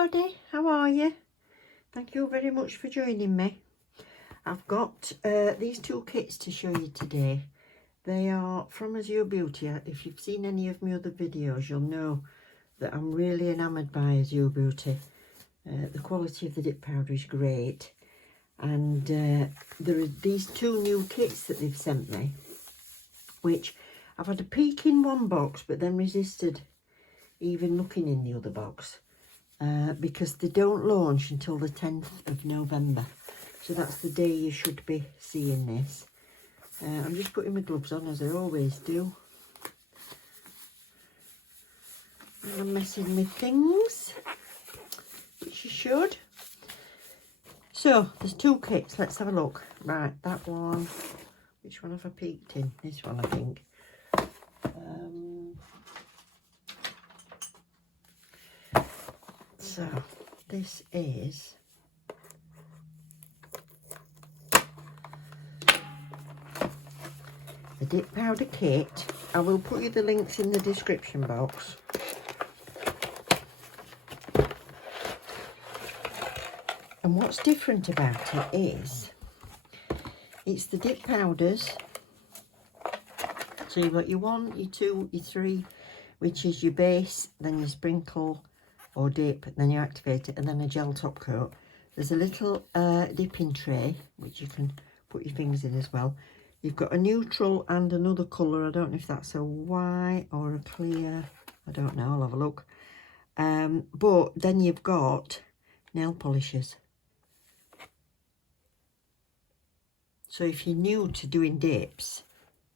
everybody, how are you? Thank you very much for joining me. I've got these two kits to show you today. They are from Azurebeauty. If you've seen any of my other videos, you'll know that I'm really enamoured by Azurebeauty. The quality of the dip powder is great, and there are these two new kits that they've sent me, which I've had a peek in one box but then resisted even looking in the other box because they don't launch until the 10th of November. So that's the day you should be seeing this. I'm just putting my gloves on as I always do. And I'm messing with things, which you should. So there's two kits, let's have a look. Right, that one, which one have I peeked in? This one, I think. So this is the dip powder kit. I will put you the links in the description box. And what's different about it is it's the dip powders. So you've got your 1, your 2, your 3, which is your base, then you sprinkle or dip, then you activate it, and then a gel top coat. There's a little dipping tray which you can put your fingers in as well. You've got a neutral and another colour. I don't know if that's a white or a clear, I don't know, I'll have a look. But then you've got nail polishes. So if you're new to doing dips,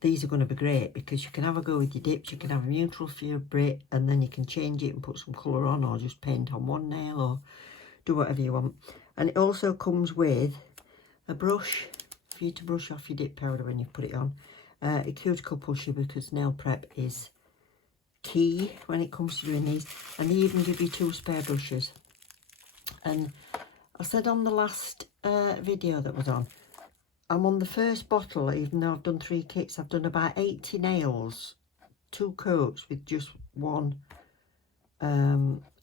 these are going to be great, because you can have a go with your dips, you can have a neutral for your Brit, and then you can change it and put some colour on, or just paint on one nail, or do whatever you want. And it also comes with a brush for you to brush off your dip powder when you put it on. A cuticle pusher, because nail prep is key when it comes to doing these. And they even give you 2 spare brushes. And I said on the last video that was on, I'm on the first bottle. Even though I've done 3 kits, I've done about 80 nails, 2 coats with just one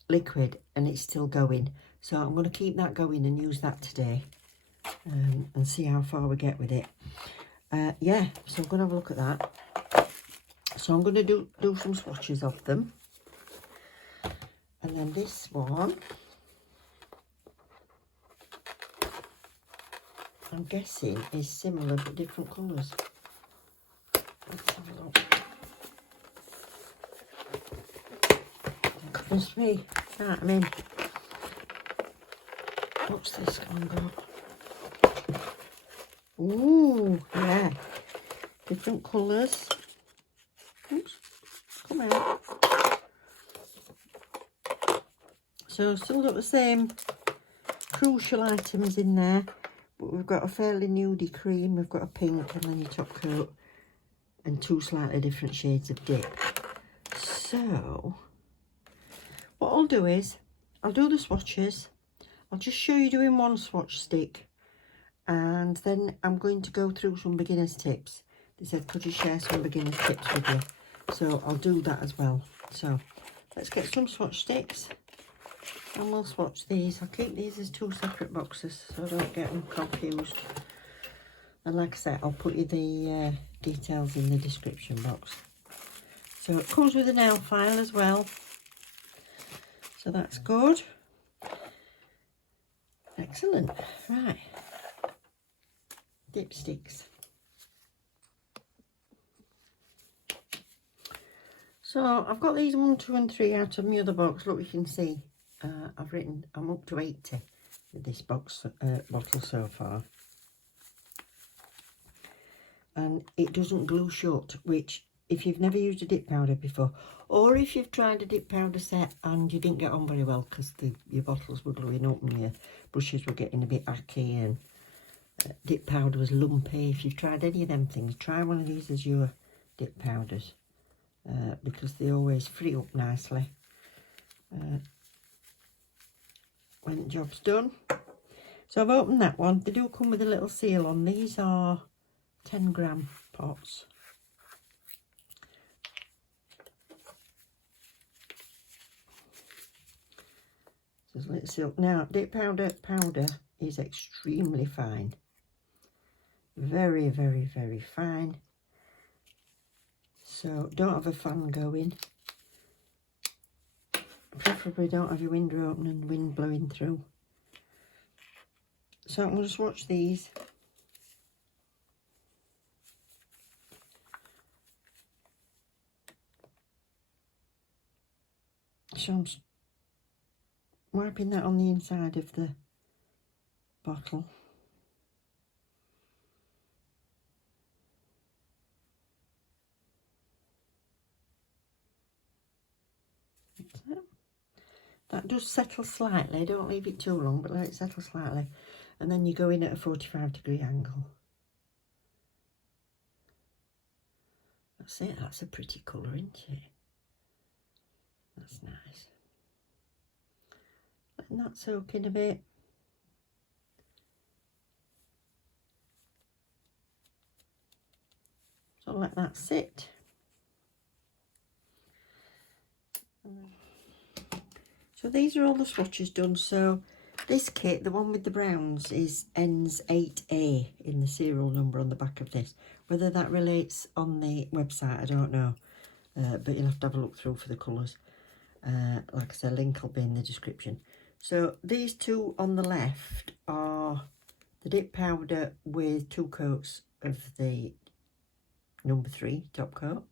liquid, and it's still going. So I'm going to keep that going and use that today, and see how far we get with it. Yeah, so I'm going to have a look at that. So I'm going to do some swatches of them. And then this one, I'm guessing is similar but different colours. Let's have a look. Goodness me, right, I'm in. What's this one got? Ooh, yeah. Different colours. Oops, come out. So still got the same crucial items in there. But we've got a fairly nudie cream, we've got a pink, and then your top coat, and 2 slightly different shades of dip. So what I'll do is I'll do the swatches. I'll just show you doing one swatch stick, and then I'm going to go through some beginner's tips. They said, could you share some beginner's tips with you? So I'll do that as well. So let's get some swatch sticks. And we'll swatch these. I'll keep these as 2 separate boxes so I don't get them confused. And like I said, I'll put you the details in the description box. So it comes with a nail file as well. So that's good. Excellent. Right. Dipsticks. So I've got these 1, 2 and 3 out of my other box. Look, you can see. I'm up to 80 with this box bottle so far, and it doesn't glue shut, which if you've never used a dip powder before, or if you've tried a dip powder set and you didn't get on very well because your bottles were gluing up and your brushes were getting a bit acky and dip powder was lumpy, if you've tried any of them things, try one of these Azure dip powders, because they always free up nicely when the job's done. So I've opened that one. They do come with a little seal on. These are 10-gram pots. So let's see. Now, dip powder is extremely fine. Very, very, very fine. So don't have a fan going. Preferably don't have your window open and wind blowing through. So I'm going to swatch these. So I'm wiping that on the inside of the bottle. That does settle slightly. Don't leave it too long, but let it settle slightly. And then you go in at a 45-degree angle. That's it. That's a pretty colour, isn't it? That's nice. Letting that soak in a bit. So let that sit. So these are all the swatches done. So this kit, the one with the browns, ends 8A in the serial number on the back of this. Whether that relates on the website, I don't know. But you'll have to have a look through for the colours. Like I said, link will be in the description. So these two on the left are the dip powder with 2 coats of the number 3 top coat.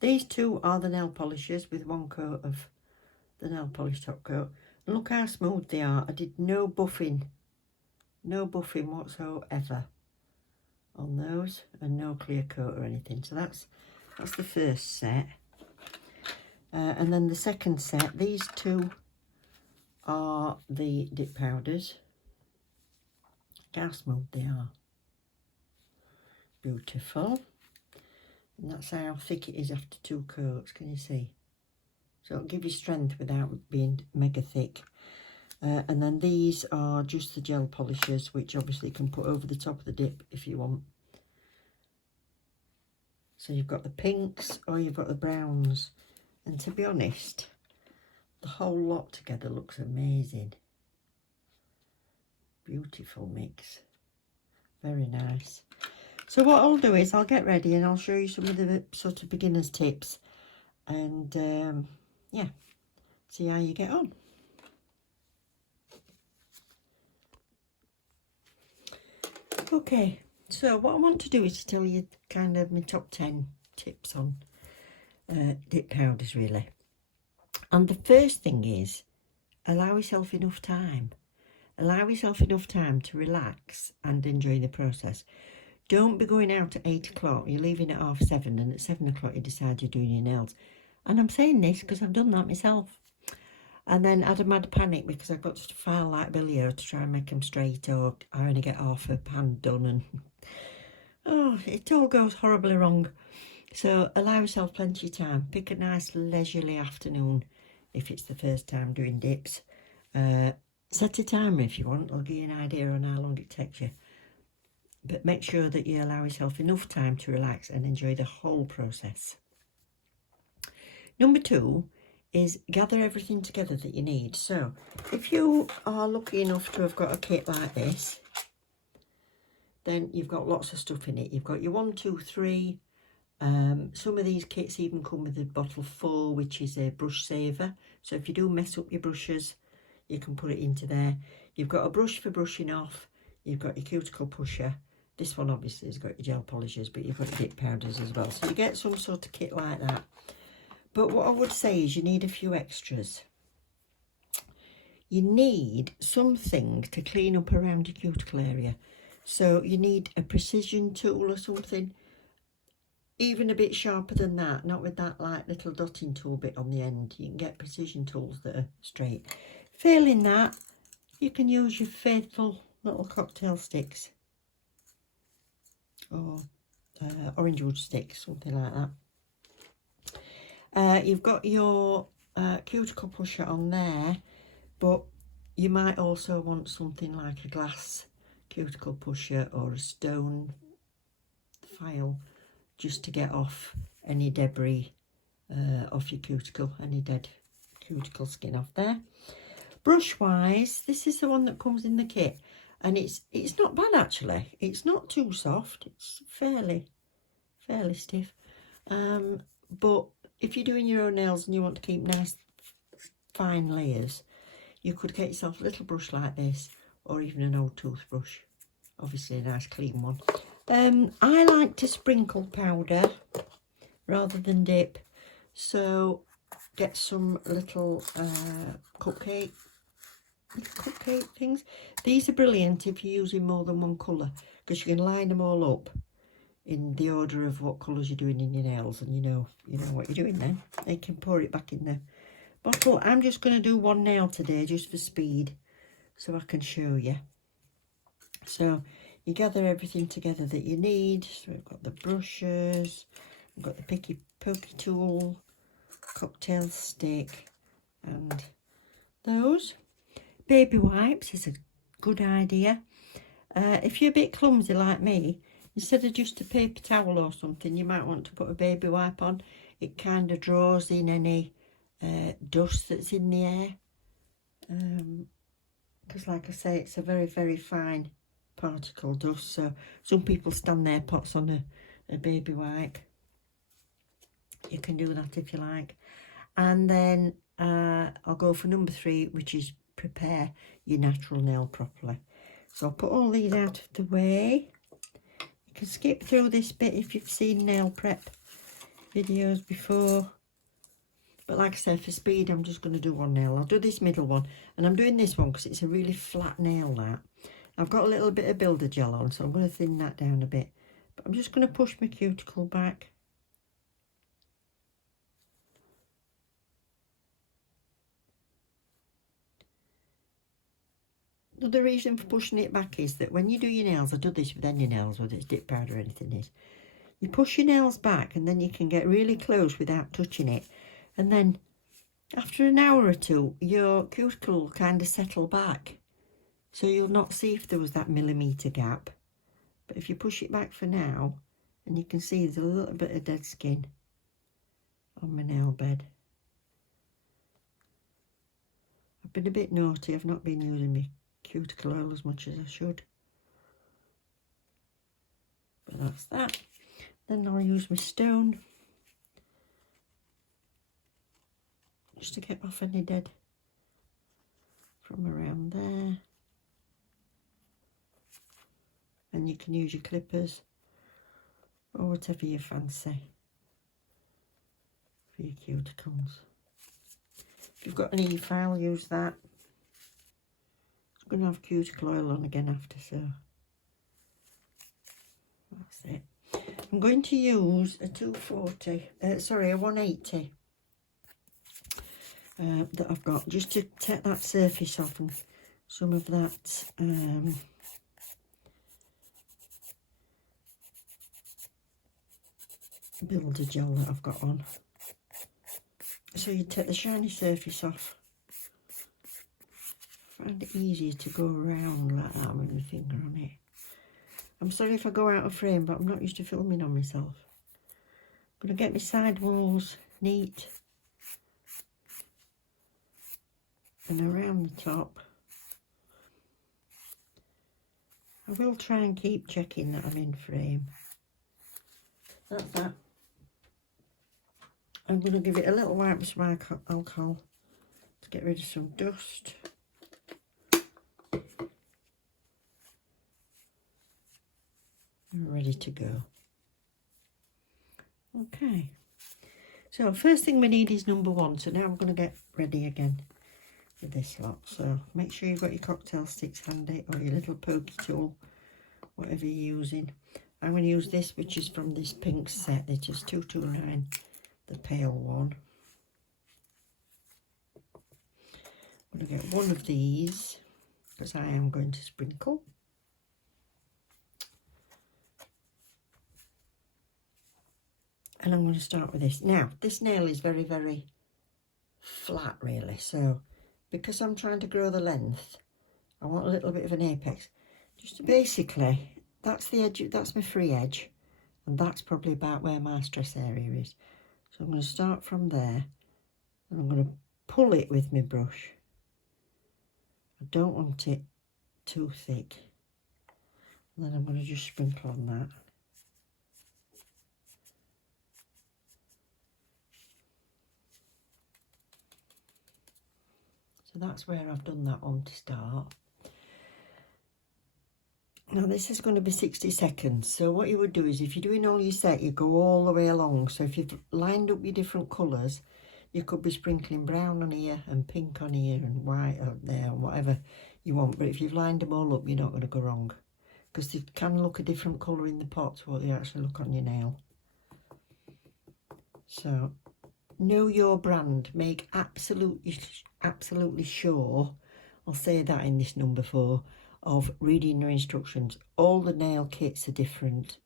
These two are the nail polishes with 1 coat of the nail polish top coat. Look how smooth they are. I did no buffing whatsoever on those, and no clear coat or anything. So that's the first set. And then the second set, these two are the dip powders. Look how smooth they are. Beautiful. And that's how thick it is after 2 coats. Can you see? So it'll give you strength without being mega thick. And then these are just the gel polishers, which obviously you can put over the top of the dip if you want. So you've got the pinks or you've got the browns. And to be honest, the whole lot together looks amazing. Beautiful mix. Very nice. So what I'll do is I'll get ready and I'll show you some of the sort of beginner's tips. And yeah, see how you get on. Okay, so what I want to do is to tell you kind of my top 10 tips on dip powders, really. And the first thing is, allow yourself enough time. Allow yourself enough time to relax and enjoy the process. Don't be going out at 8 o'clock, you're leaving at 7:30, and at 7 o'clock you decide you're doing your nails. And I'm saying this because I've done that myself. And then I had a mad panic because I've got to file like Billio to try and make them straight, or I only get half a pan done, and oh, it all goes horribly wrong. So allow yourself plenty of time. Pick a nice leisurely afternoon if it's the first time doing dips. Set a timer if you want. I'll give you an idea on how long it takes you. But make sure that you allow yourself enough time to relax and enjoy the whole process. Number 2 is gather everything together that you need. So if you are lucky enough to have got a kit like this, then you've got lots of stuff in it. You've got your 1, 2, 3. Some of these kits even come with a bottle 4, which is a brush saver. So if you do mess up your brushes, you can put it into there. You've got a brush for brushing off. You've got your cuticle pusher. This one obviously has got your gel polishers, but you've got your dip powders as well. So you get some sort of kit like that. But what I would say is you need a few extras. You need something to clean up around your cuticle area. So you need a precision tool or something, even a bit sharper than that, not with that like little dotting tool bit on the end. You can get precision tools that are straight. Failing that, you can use your faithful little cocktail sticks or orange wood sticks, something like that. You've got your cuticle pusher on there, but you might also want something like a glass cuticle pusher or a stone file, just to get off any debris off your cuticle, any dead cuticle skin off there. Brush wise, this is the one that comes in the kit, and it's not bad actually. It's not too soft. It's fairly stiff. But if you're doing your own nails and you want to keep nice fine layers, you could get yourself a little brush like this, or even an old toothbrush. Obviously a nice clean one. I like to sprinkle powder rather than dip, so get some little cupcake things. These are brilliant if you're using more than one colour, because you can line them all up in the order of what colours you're doing in your nails, and you know what you're doing then. You can pour it back in the bottle. I'm just going to do one nail today just for speed, so I can show you. So you gather everything together that you need. So we've got the brushes, we've got the pokey tool, cocktail stick, and those. Baby wipes is a good idea. If you're a bit clumsy like me, instead of just a paper towel or something, you might want to put a baby wipe on. It kind of draws in any dust that's in the air. Because like I say, it's a very, very fine particle dust. So some people stand their pots on a baby wipe. You can do that if you like. And then I'll go for number 3, which is prepare your natural nail properly. So I'll put all these out of the way. You can skip through this bit if you've seen nail prep videos before. But like I said, for speed, I'm just going to do one nail. I'll do this middle one. And I'm doing this one because it's a really flat nail, that. I've got a little bit of builder gel on, so I'm going to thin that down a bit. But I'm just going to push my cuticle back. The reason for pushing it back is that when you do your nails, I do this with any nails, whether it's dip powder or anything, is you push your nails back and then you can get really close without touching it. And then after an hour or two, your cuticle will kind of settle back. So you'll not see if there was that millimetre gap. But if you push it back for now, and you can see there's a little bit of dead skin on my nail bed. I've been a bit naughty. I've not been using my cuticle oil as much as I should. But that's that. Then I'll use my stone just to get off any dead from around there. And you can use your clippers or whatever you fancy for your cuticles. If you've got an e-file, use that. I'm going to have cuticle oil on again after, so that's it. I'm going to use a 180 that I've got, just to take that surface off and some of that builder gel that I've got on. So you take the shiny surface off. Find it easier to go around like that with my finger on it. I'm sorry if I go out of frame, but I'm not used to filming on myself. I'm going to get my side walls neat and around the top. I will try and keep checking that I'm in frame. That's that. I'm going to give it a little wipe with some alcohol to get rid of some dust. I'm ready to go. Okay. So first thing we need is number 1. So now we're going to get ready again with this lot. So make sure you've got your cocktail sticks handy, or your little pokey tool, whatever you're using. I'm going to use this, which is from this pink set, which is 229, the pale one. I'm going to get one of these because I am going to sprinkle. And I'm going to start with this. Now, this nail is very, very flat, really. So, because I'm trying to grow the length, I want a little bit of an apex. Just to basically, that's the edge, that's my free edge. And that's probably about where my stress area is. So I'm going to start from there. And I'm going to pull it with my brush. I don't want it too thick. And then I'm going to just sprinkle on that. So that's where I've done that on to start. Now this is going to be 60 seconds. So what you would do is, if you're doing all your set, you go all the way along. So if you've lined up your different colours, you could be sprinkling brown on here and pink on here and white up there and whatever you want. But if you've lined them all up, you're not going to go wrong, because they can look a different colour in the pot to what they actually look on your nail. So know your brand. Make absolutely sure, I'll say that in this number 4, of reading your instructions. All the nail kits are different.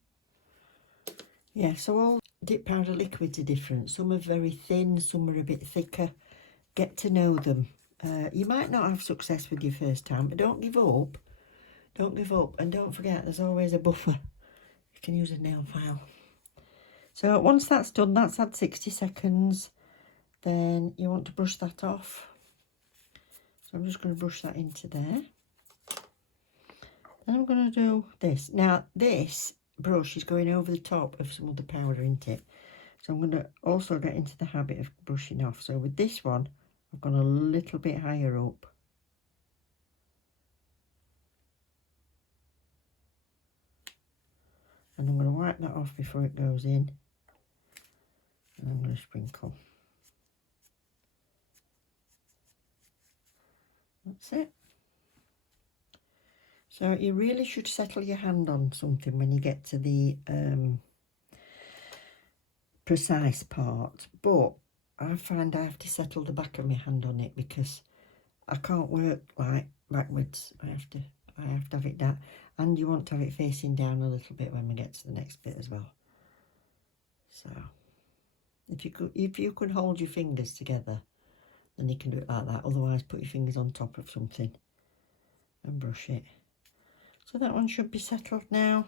Yeah, so all dip powder liquids are different. Some are very thin, some are a bit thicker. Get to know them. You might not have success with your first time, but don't give up. Don't give up, and don't forget there's always a buffer. You can use a nail file. So once that's done, that's had 60 seconds, then you want to brush that off. So I'm just going to brush that into there. Then I'm going to do this. Now this brush is going over the top of some other powder, isn't it? So I'm going to also get into the habit of brushing off. So with this one, I've gone a little bit higher up. And I'm going to wipe that off before it goes in. And I'm going to sprinkle. That's it. So you really should settle your hand on something when you get to the precise part. But I find I have to settle the back of my hand on it, because I can't work like backwards. I have to have it down, and you want to have it facing down a little bit when we get to the next bit as well. So if you could hold your fingers together, then you can do it like that. Otherwise, put your fingers on top of something and brush it. So that one should be settled now.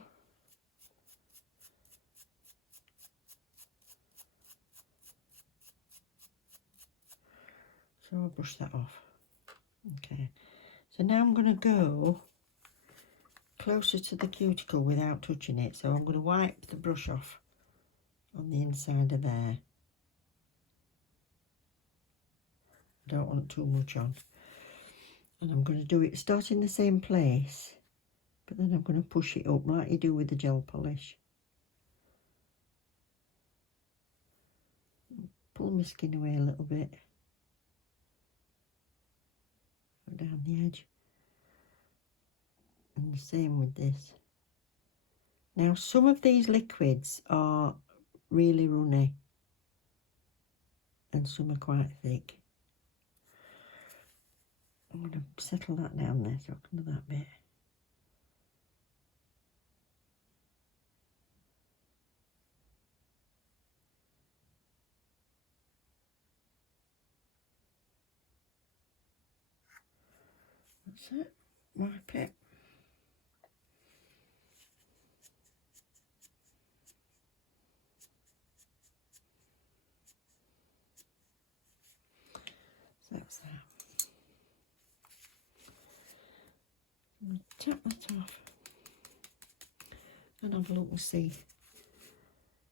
So I'll brush that off. Okay. So now I'm going to go closer to the cuticle without touching it. So I'm going to wipe the brush off on the inside of there. I don't want too much on. And I'm going to do it, start in the same place, but then I'm going to push it up like you do with the gel polish. Pull my skin away a little bit. Go down the edge. And the same with this. Now some of these liquids are really runny and some are quite thick. I'm going to settle that down there so I can do that bit. That's it. Wipe it. So that's that. I'm going to tap that off and have a look and see.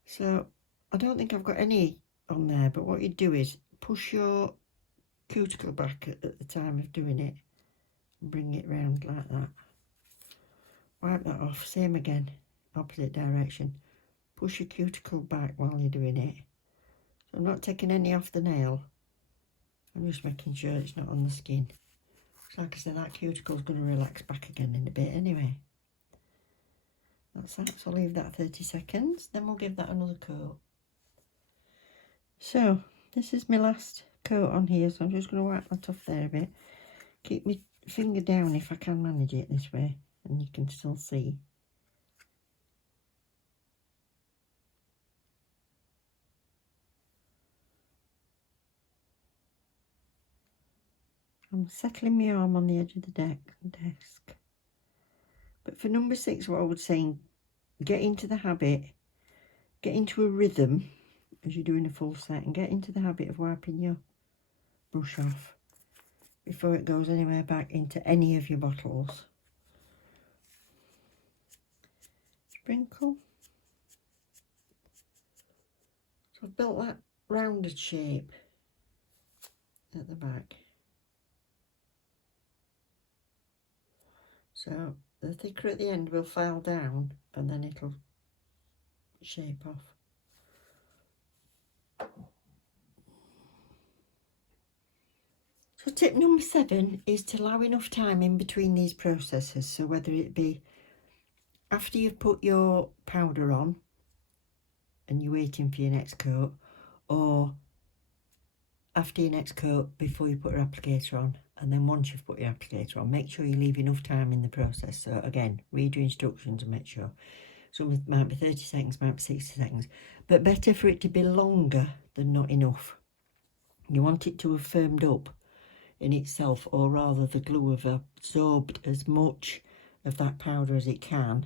So I don't think I've got any on there, but what you do is push your cuticle back at the time of doing it and bring it round like that. Wipe that off, same again, opposite direction. Push your cuticle back while you're doing it. So I'm not taking any off the nail. I'm just making sure it's not on the skin. So like I said, that cuticle's going to relax back again in a bit anyway. That's that, so I'll leave that 30 seconds, then we'll give that another coat. So this is my last coat on here, so I'm just going to wipe that off there a bit. Keep my finger down if I can manage it this way, and you can still see. I'm settling my arm on the edge of the desk. But for number 6, what I would say, get into the habit, get into a rhythm as you're doing a full set, and get into the habit of wiping your brush off before it goes anywhere back into any of your bottles. Sprinkle. So I've built that rounded shape at the back. So the thicker at the end will file down and then it'll shape off. So tip number 7 is to allow enough time in between these processes. So whether it be after you've put your powder on and you're waiting for your next coat, or after your next coat before you put your applicator on, and then once you've put your applicator on, make sure you leave enough time in the process. So again, read your instructions and make sure. Some might be 30 seconds, might be 60 seconds, but better for it to be longer than not enough. You want it to have firmed up in itself, or rather the glue have absorbed as much of that powder as it can,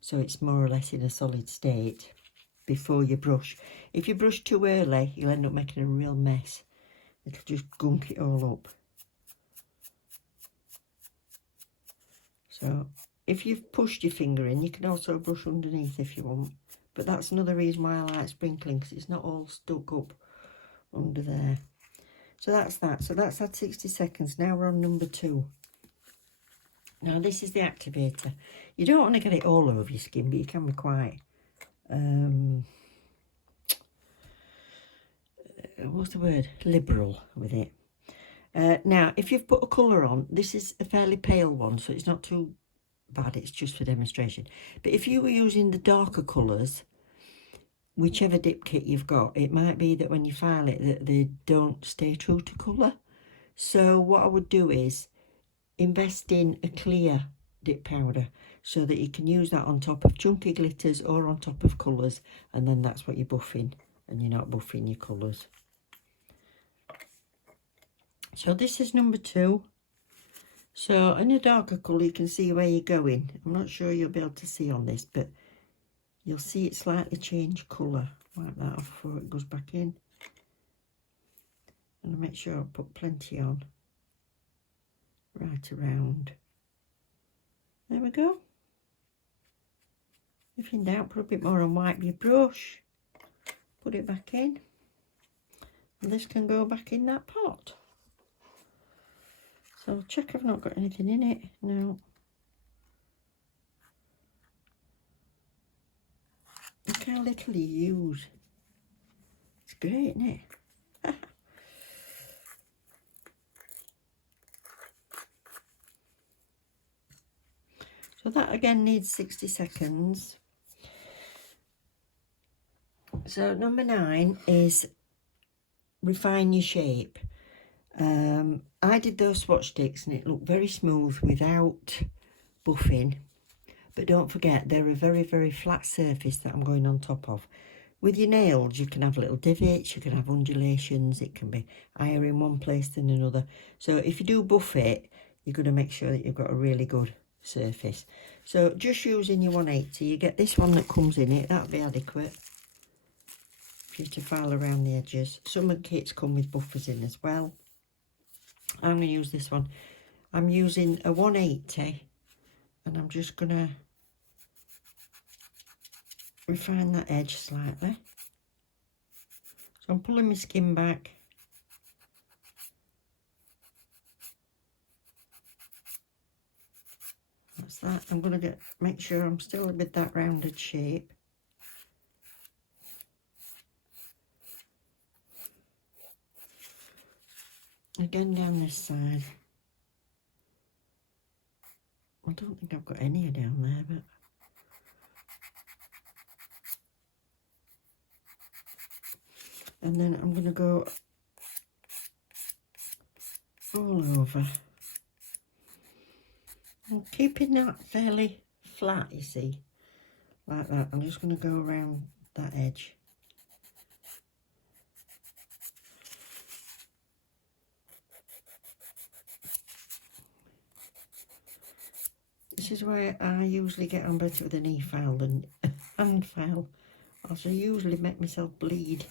so it's more or less in a solid state before you brush. If you brush too early, you'll end up making a real mess. It'll just gunk it all up. So if you've pushed your finger in, you can also brush underneath if you want, but that's another reason why I like sprinkling, because it's not all stuck up under there. So that's that. So that's had 60 seconds. Now we're on number 2. Now this is the activator. You don't want to get it all over your skin, but you can be quite, what's the word? Liberal with it. Now, if you've put a colour on, this is a fairly pale one, so it's not too bad. It's just for demonstration. But if you were using the darker colours, whichever dip kit you've got, it might be that when you file it that they don't stay true to colour. So what I would do is invest in a clear dip powder so that you can use that on top of chunky glitters or on top of colours, and then that's what you're buffing, and you're not buffing your colours. So this is number 2. So in a darker colour you can see where you're going. I'm not sure you'll be able to see on this, but you'll see it slightly change colour. Wipe that off before it goes back in. And I'll make sure I put plenty on. Right around. There we go. If in doubt, put a bit more on, wipe your brush. Put it back in. And this can go back in that pot. So check I've not got anything in it. No. Look how little you use. It's great, isn't it? So that again needs 60 seconds. So number 9 is refine your shape. I did those swatch sticks and it looked very smooth without buffing. But don't forget, they're a very, very flat surface that I'm going on top of. With your nails, you can have little divots, you can have undulations, it can be higher in one place than another. So if you do buff it, you're going to make sure that you've got a really good surface. So just using your 180, you get this one that comes in it, that'll be adequate for you to file around the edges. Some of the kits come with buffers in as well. I'm going to use this one. I'm using a 180 and I'm just going to refine that edge slightly. So I'm pulling my skin back. That's that. I'm going to make sure I'm still with that rounded shape. Again down this side. I don't think I've got any down there, but and then I'm going to go all over. I'm keeping that fairly flat, you see, like that. I'm just going to go around that edge. This is why I usually get on better with an e-file than a hand file. I usually make myself bleed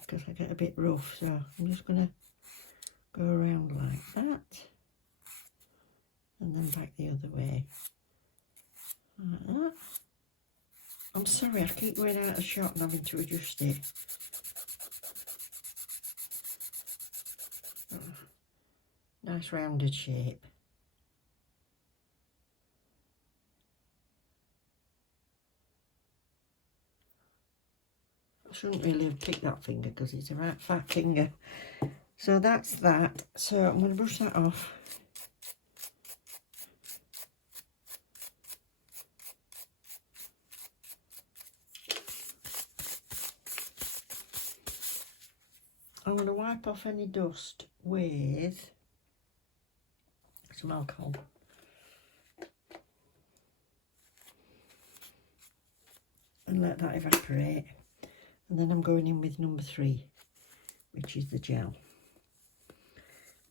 because I get a bit rough. So I'm just going to go around like that, and then back the other way, like that. I'm sorry, I keep going out of shot and having to adjust it. Nice rounded shape. I shouldn't really have picked that finger because it's a right fat finger. So that's that. So I'm going to brush that off. I'm going to wipe off any dust with some alcohol. And let that evaporate. And then I'm going in with number 3, which is the gel.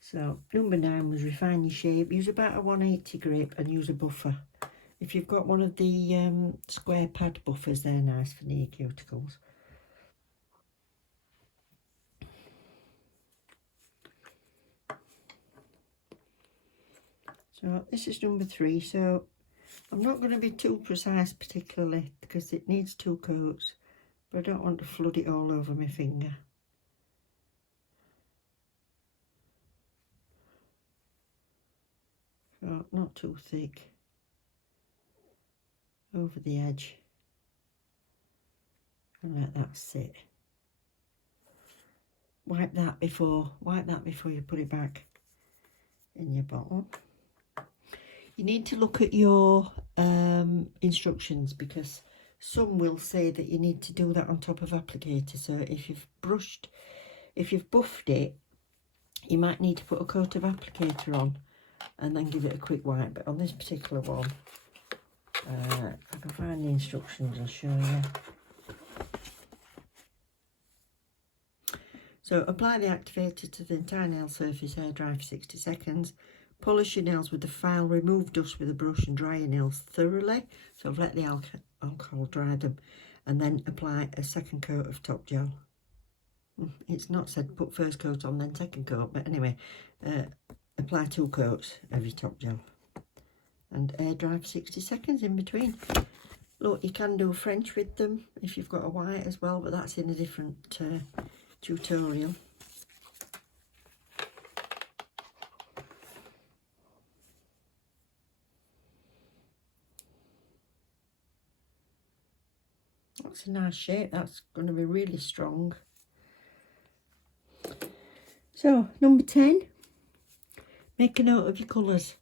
So number 9 was refine your shape. Use about a 180 grip and use a buffer. If you've got one of the square pad buffers, they're nice for near cuticles. So this is number 3. So I'm not going to be too precise particularly because it needs 2 coats, but I don't want to flood it all over my finger. So not too thick over the edge, and let that sit. Wipe that before you put it back in your bottle. You need to look at your instructions because some will say that you need to do that on top of applicator. So if you've buffed it, you might need to put a coat of applicator on and then give it a quick wipe. But on this particular one, if I can find the instructions, I'll show you. So apply the activator to the entire nail surface, air dry for 60 seconds. Polish your nails with the file, remove dust with a brush and dry your nails thoroughly. So I've let the alcohol dry them, and then apply a second coat of top gel. It's not said put first coat on then second coat, but anyway, apply 2 coats of your top gel and air dry for 60 seconds in between. Look, you can do French with them if you've got a white as well, but that's in a different tutorial. That's a nice shape. That's going to be really strong. So number 10, make a note of your colours.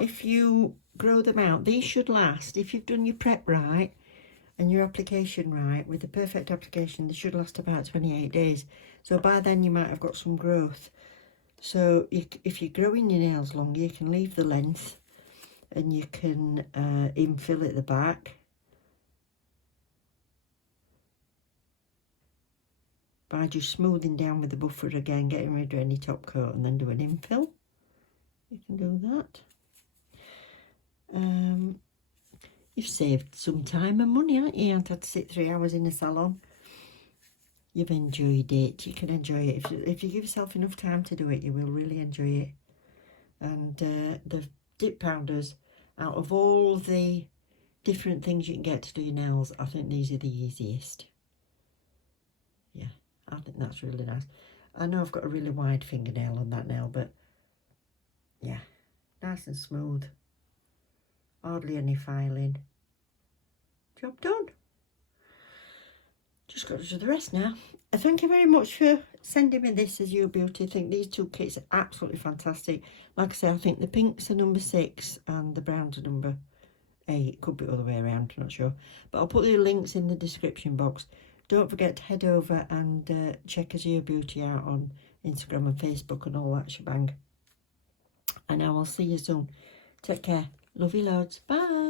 If you grow them out, these should last. If you've done your prep right and your application right, with the perfect application, they should last about 28 days. So by then you might have got some growth. So if you're growing your nails longer, you can leave the length and you can infill at the back by just smoothing down with the buffer again, getting rid of any top coat, and then do an infill. You can do that. You've saved some time and money, haven't you? You haven't had to sit 3 hours in a salon. You've enjoyed it. You can enjoy it. If you give yourself enough time to do it, you will really enjoy it. And the dip powders, out of all the different things you can get to do your nails, I think these are the easiest. Yeah, I think that's really nice. I know I've got a really wide fingernail on that nail, but yeah, nice and smooth. Hardly any filing. Job done. Just got to do the rest now. Thank you very much for sending me this Azurebeauty. I think these 2 kits are absolutely fantastic. Like I say, I think the pinks are number 6 and the browns are number 8. Could be the other way around, I'm not sure. But I'll put the links in the description box. Don't forget to head over and check Azurebeauty out on Instagram and Facebook and all that shebang. And I will see you soon. Take care. Love you loads. Bye.